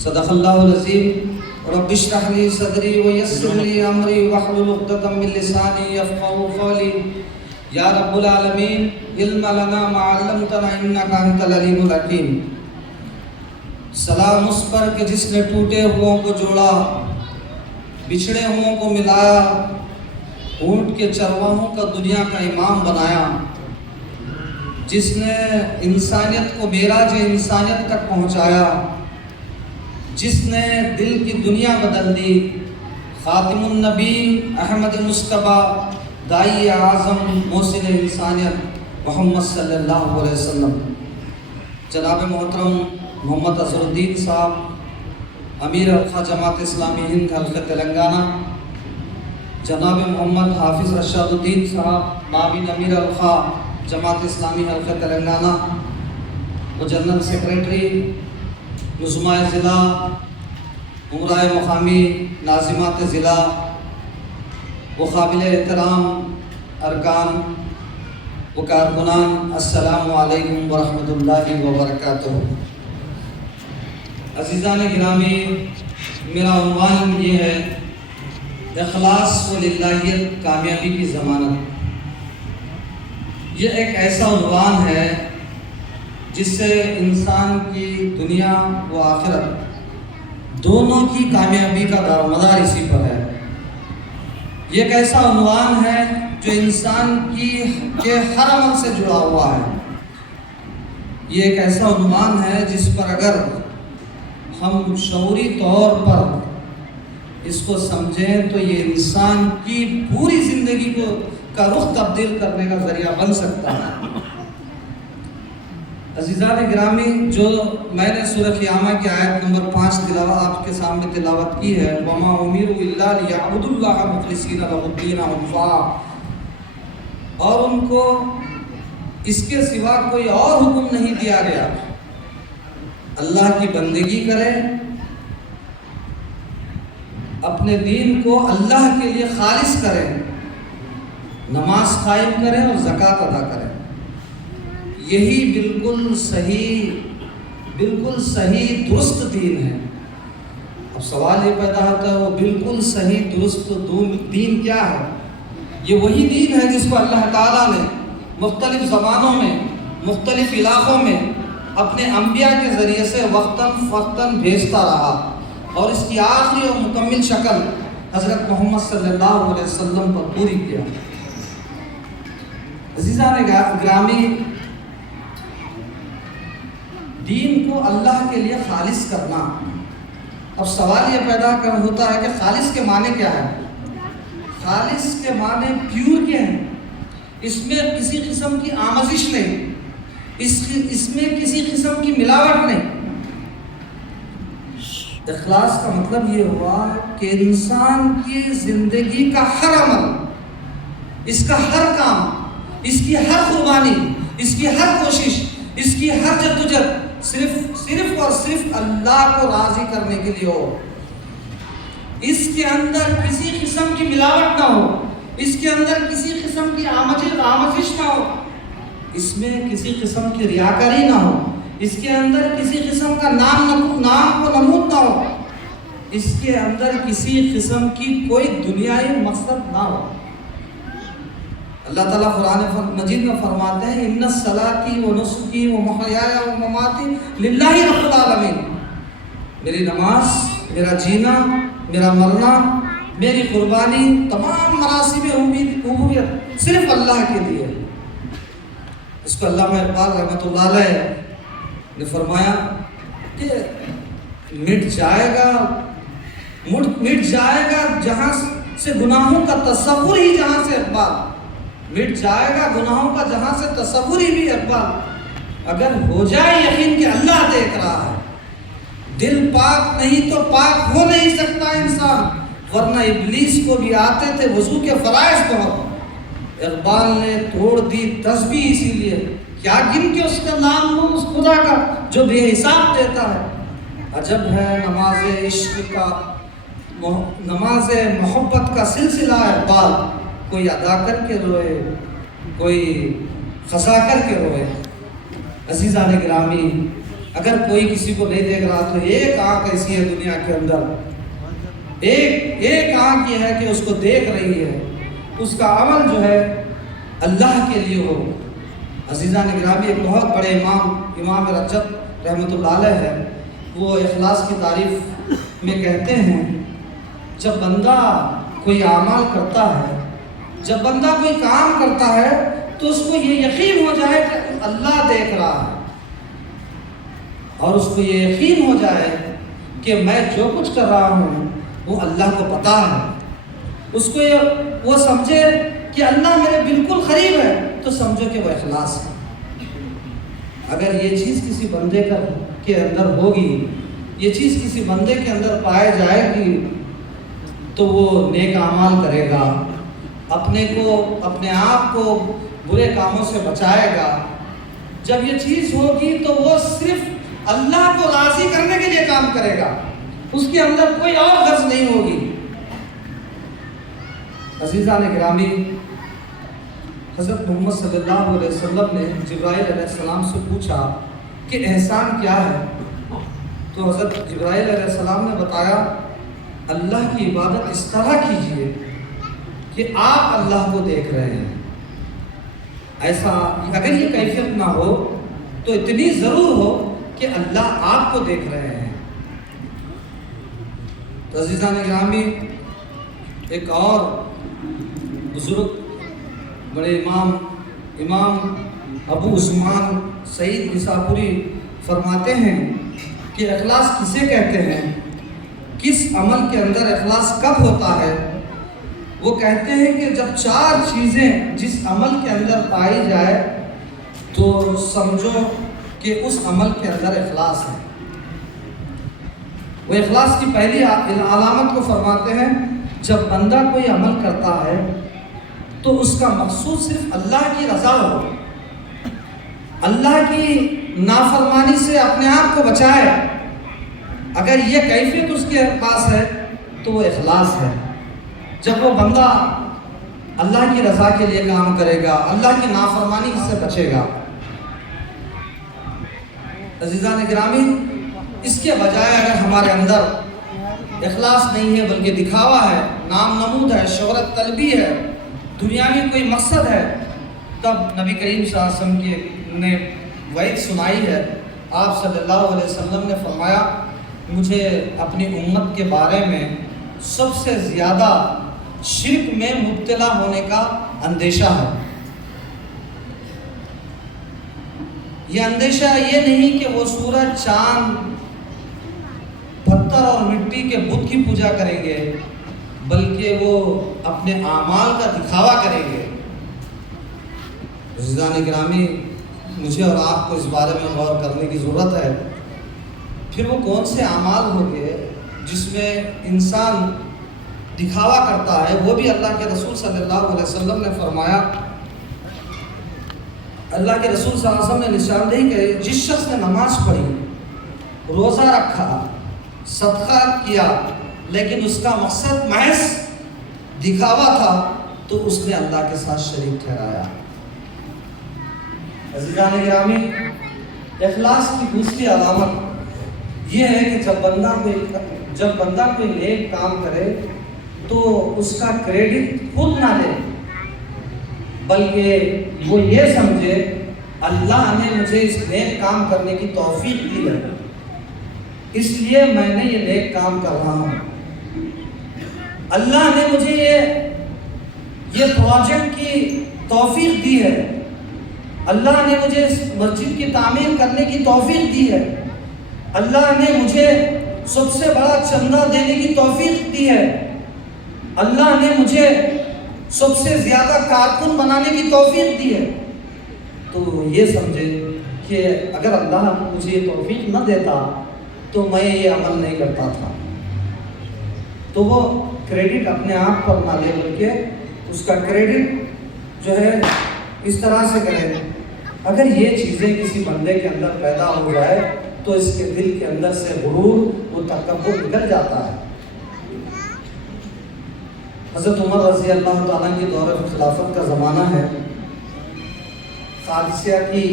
صدق اللہ العظیم. رب اشرح لي صدری ويسر لي امری واحلل عقدۃ من لسانی یفقهوا قولی. یا رب العالمین علم لنا ما علمتنا انک انت العلیم الحکیم. سلام اس پر کہ جس نے ٹوٹے ہوں کو جوڑا، بچھڑے ہوں کو ملایا، اونٹ کے چرواہوں کا دنیا کا امام بنایا، جس نے انسانیت کو معراج انسانیت تک پہنچایا، جس نے دل کی دنیا بدل دی. خاتم النبیین احمد مصطفیٰ دائی اعظم محسن انسانیت محمد صلی اللہ علیہ وسلم. جناب محترم محمد اظہر الدین صاحب امیر الخا جماعت اسلامی ہند حلقہ تلنگانہ، جناب محمد حافظ رشاد الدین صاحب نائب امیر الخا جماعت اسلامی حلقہ تلنگانہ و جنرل سیکریٹری نظماء ضلع، امراء مقامی، ناظمات ضلع و قابل احترام ارکان و کارکنان، السلام علیکم ورحمۃ اللہ وبرکاتہ. عزیزان گرامی، میرا عنوان یہ ہے اخلاص و للہیت کامیابی کی ضمانت. یہ ایک ایسا عنوان ہے جس سے انسان کی دنیا و آخرت دونوں کی کامیابی کا دار و مدار اسی پر ہے. یہ ایک ایسا عنوان ہے جو انسان کے ہر عمل سے جڑا ہوا ہے. یہ ایک ایسا عنوان ہے جس پر اگر ہم شعوری طور پر اس کو سمجھیں تو یہ انسان کی پوری زندگی کا رخ تبدیل کرنے کا ذریعہ بن سکتا ہے. عزیزان گرامی، جو میں نے سورہ قیامہ کی آیت نمبر 5 تلاوت آپ کے سامنے تلاوت کی ہے، وَمَا أُمِرُوا إِلَّا لِيَعْبُدُوا اللَّهَ مُخْلِصِينَ لَهُ الدِّينَ حُنَفَاءَ، اور ان کو اس کے سوا کوئی اور حکم نہیں دیا گیا. اللہ کی بندگی کریں، اپنے دین کو اللہ کے لیے خالص کریں، نماز قائم کریں اور زکوٰۃ ادا کریں. یہی بالکل صحیح درست دین ہے. اب سوال یہ پیدا ہوتا ہے وہ بالکل صحیح درست دین کیا ہے؟ یہ وہی دین ہے جس کو اللہ تعالیٰ نے مختلف زبانوں میں، مختلف علاقوں میں اپنے انبیاء کے ذریعے سے وقتاً فوقتاً بھیجتا رہا، اور اس کی آخری اور مکمل شکل حضرت محمد صلی اللہ علیہ وسلم پر پوری کیا. عزیزان گرامی، دین کو اللہ کے لیے خالص کرنا. اب سوال یہ پیدا ہوتا ہے کہ خالص کے معنی کیا ہے؟ خالص کے معنی پیور کے ہیں. اس میں کسی قسم کی آمیزش نہیں، اس میں کسی قسم کی ملاوٹ نہیں. اخلاص کا مطلب یہ ہوا کہ انسان کی زندگی کا ہر عمل، اس کا ہر کام، اس کی ہر قربانی، اس کی ہر کوشش، اس کی ہر جدوجہد صرف اور صرف اللہ کو راضی کرنے کے لیے ہو. اس کے اندر کسی قسم کی ملاوٹ نہ ہو، اس کے اندر کسی قسم کی آمیزش نہ ہو، اس میں کسی قسم کی ریاکاری نہ ہو، اس کے اندر کسی قسم کا نام و نمود نہ ہو، اس کے اندر کسی قسم کی کوئی دنیائی مقصد نہ ہو. اللہ تعالیٰ قرآن مجید میں فرماتے ہیں ان صلاتی و نسکی و محیایا و مماتی للہ رب العالمین. میری نماز، میرا جینا، میرا مرنا، میری قربانی، تمام مراسم عبودیت صرف اللہ کے لیے. اس کو علامہ اقبال رحمۃ اللہ علیہ نے فرمایا کہ مٹ جائے گا جہاں سے گناہوں کا تصور ہی، جہاں سے اقبال مٹ جائے گا گناہوں کا جہاں سے تصور ہی بھی اقبال، اگر ہو جائے یقین کہ اللہ دیکھ رہا ہے. دل پاک نہیں تو پاک ہو نہیں سکتا انسان، ورنہ ابلیس کو بھی آتے تھے وضو کے فرائض بہت. اقبال نے توڑ دی تسبیح اسی لیے کیا گن کے اس کا نام لوں اس خدا کا جو بے حساب دیتا ہے. عجب ہے نماز عشق کا، نماز محبت کا سلسلہ اقبال، کوئی ادا کر کے روئے، کوئی خزا کر کے روئے. عزیزان گرامی، اگر کوئی کسی کو نہیں دیکھ رہا تو ایک آنکھ ایسی ہے دنیا کے اندر، ایک آنکھ یہ ہے کہ اس کو دیکھ رہی ہے، اس کا عمل جو ہے اللہ کے لیے ہو۔ عزیزان گرامی، ایک بہت بڑے امام رجب رحمۃ اللہ علیہ ہے، وہ اخلاص کی تعریف میں کہتے ہیں جب بندہ کوئی اعمال کرتا ہے، جب بندہ کوئی کام کرتا ہے تو اس کو یہ یقین ہو جائے کہ اللہ دیکھ رہا ہے، اور اس کو یہ یقین ہو جائے کہ میں جو کچھ کر رہا ہوں وہ اللہ کو پتہ ہے، اس کو وہ سمجھے کہ اللہ میرے بالکل قریب ہے، تو سمجھو کہ وہ اخلاص ہے۔ اگر یہ چیز کسی بندے کے اندر ہوگی، یہ چیز کسی بندے کے اندر پائے جائے گی، تو وہ نیک اعمال کرے گا، اپنے آپ کو برے کاموں سے بچائے گا۔ جب یہ چیز ہوگی تو وہ صرف اللہ کو راضی کرنے کے لیے کام کرے گا، اس کے اندر کوئی اور غرض نہیں ہوگی۔ عزیزان گرامی، حضرت محمد صلی اللہ علیہ وسلم نے جبرائیل علیہ السلام سے پوچھا کہ احسان کیا ہے؟ تو حضرت جبرائیل علیہ السلام نے بتایا اللہ کی عبادت اس طرح کیجئے کہ آپ اللہ کو دیکھ رہے ہیں۔ ایسا اگر یہ کیفیت نہ ہو تو اتنی ضرور ہو کہ اللہ آپ کو دیکھ رہے ہیں۔ تو عزیزان گرامی، ایک اور بزرگ بڑے امام ابو عثمان سعید نساپوری فرماتے ہیں کہ اخلاص کسے کہتے ہیں، کس عمل کے اندر اخلاص کب ہوتا ہے؟ وہ کہتے ہیں کہ جب 4 چیزیں جس عمل کے اندر پائی جائے تو سمجھو کہ اس عمل کے اندر اخلاص ہے۔ وہ اخلاص کی پہلی علامت کو فرماتے ہیں، جب بندہ کوئی عمل کرتا ہے تو اس کا مقصود صرف اللہ کی رضا ہو، اللہ کی نافرمانی سے اپنے آپ کو بچائے۔ اگر یہ کیفیت اس کے پاس ہے تو وہ اخلاص ہے۔ جب وہ بندہ اللہ کی رضا کے لیے کام کرے گا، اللہ کی نافرمانی سے بچے گا۔ عزیزان گرامی، اس کے بجائے اگر ہمارے اندر اخلاص نہیں ہے بلکہ دکھاوا ہے، نام نمود ہے، شہرت طلبی ہے، دنیاوی کوئی مقصد ہے، تب نبی کریم صلی اللہ علیہ وسلم نے وعید سنائی ہے۔ آپ صلی اللہ علیہ وسلم نے فرمایا، مجھے اپنی امت کے بارے میں سب سے زیادہ شرک میں مبتلا ہونے کا اندیشہ ہے۔ یہ اندیشہ یہ نہیں کہ وہ سورج، چاند، پتھر اور مٹی کے بت کی پوجا کریں گے، بلکہ وہ اپنے اعمال کا دکھاوا کریں گے۔ عزیزان گرامی، مجھے اور آپ کو اس بارے میں غور کرنے کی ضرورت ہے۔ پھر وہ کون سے اعمال ہوں گے جس میں انسان دکھاوا کرتا ہے؟ وہ بھی اللہ کے رسول صلی اللہ علیہ وسلم نے فرمایا، اللہ کے رسول صلی اللہ علیہ وسلم نے نشاندہی کی، جس شخص نے نماز پڑھی، روزہ رکھا، صدقہ کیا، لیکن اس کا مقصد محض دکھاوا تھا، تو اس نے اللہ کے ساتھ شریک ٹھہرایا۔ عزیزان گرامی، اخلاص کی دوسری علامت یہ ہے کہ جب بندہ کوئی نیک کام کرے تو اس کا کریڈٹ خود نہ لے، بلکہ وہ یہ سمجھے اللہ نے مجھے اس نیک کام کرنے کی توفیق دی ہے، اس لیے میں نے یہ نیک کام کر رہا ہوں۔ اللہ نے مجھے یہ پروجیکٹ کی توفیق دی ہے، اللہ نے مجھے اس مسجد کی تعمیر کرنے کی توفیق دی ہے، اللہ نے مجھے سب سے بڑا چندہ دینے کی توفیق دی ہے، اللہ نے مجھے سب سے زیادہ کارکن بنانے کی توفیق دی ہے۔ تو یہ سمجھے کہ اگر اللہ مجھے یہ توفیق نہ دیتا تو میں یہ عمل نہیں کرتا تھا۔ تو وہ کریڈٹ اپنے آپ پر نہ لے، بلکہ اس کا کریڈٹ جو ہے اس طرح سے کرے۔ اگر یہ چیزیں کسی بندے کے اندر پیدا ہو جائے تو اس کے دل کے اندر سے غرور و تکبر نکل جاتا ہے۔ حضرت عمر رضی اللہ تعالیٰ کی دور خلافت کا زمانہ ہے، قادسیہ کی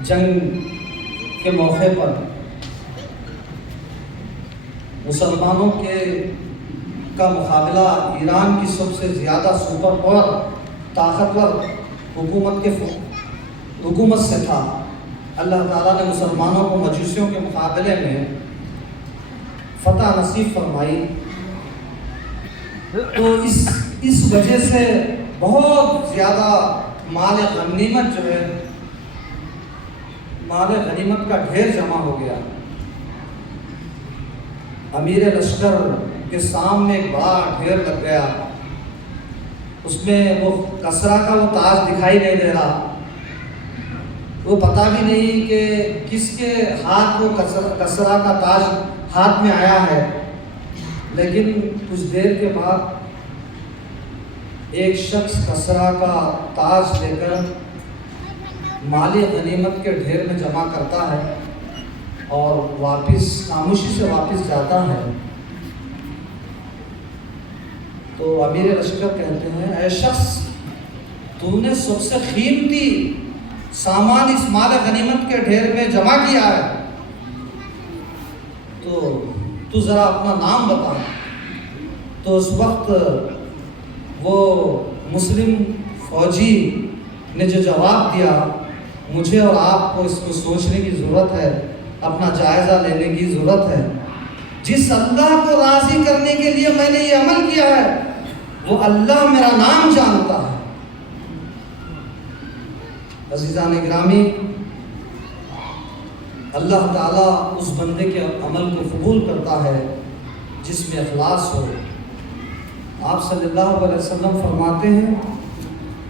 جنگ کے موقع پر مسلمانوں کا مقابلہ ایران کی سب سے زیادہ سپر پاور طاقتور حکومت سے تھا۔ اللہ تعالیٰ نے مسلمانوں کو مجوسیوں کے مقابلے میں فتح نصیب فرمائی، تو اس وجہ سے بہت زیادہ مال غنیمت جو ہے، مال غنیمت کا ڈھیر جمع ہو گیا۔ امیر لشکر کے سامنے ایک بڑا ڈھیر لگ گیا، اس میں وہ کسرا کا وہ تاج دکھائی نہیں دے رہا، وہ پتہ بھی نہیں کہ کس کے ہاتھ وہ کسرا کا تاج ہاتھ میں آیا ہے۔ لیکن کچھ دیر کے بعد ایک شخص کسرا کا تاج لے کر مالی غنیمت کے ڈھیر میں جمع کرتا ہے اور واپس خاموشی سے واپس جاتا ہے۔ تو امیر لشکر کہتے ہیں، اے شخص، تو نے سب سے قیمتی سامان اس مال غنیمت کے ڈھیر میں جمع کیا ہے، تو ذرا اپنا نام بتا۔ تو اس وقت وہ مسلم فوجی نے جو جواب دیا، مجھے اور آپ کو اس کو سوچنے کی ضرورت ہے، اپنا جائزہ لینے کی ضرورت ہے۔ جس اللہ کو راضی کرنے کے لیے میں نے یہ عمل کیا ہے، وہ اللہ میرا نام جانتا ہے۔ عزیزان گرامی، اللہ تعالیٰ اس بندے کے عمل کو قبول کرتا ہے جس میں اخلاص ہو۔ آپ صلی اللہ علیہ وسلم فرماتے ہیں،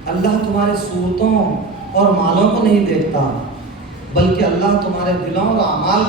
اللہ تمہارے صورتوں اور مالوں کو نہیں دیکھتا، بلکہ اللہ تمہارے دلوں اور اعمال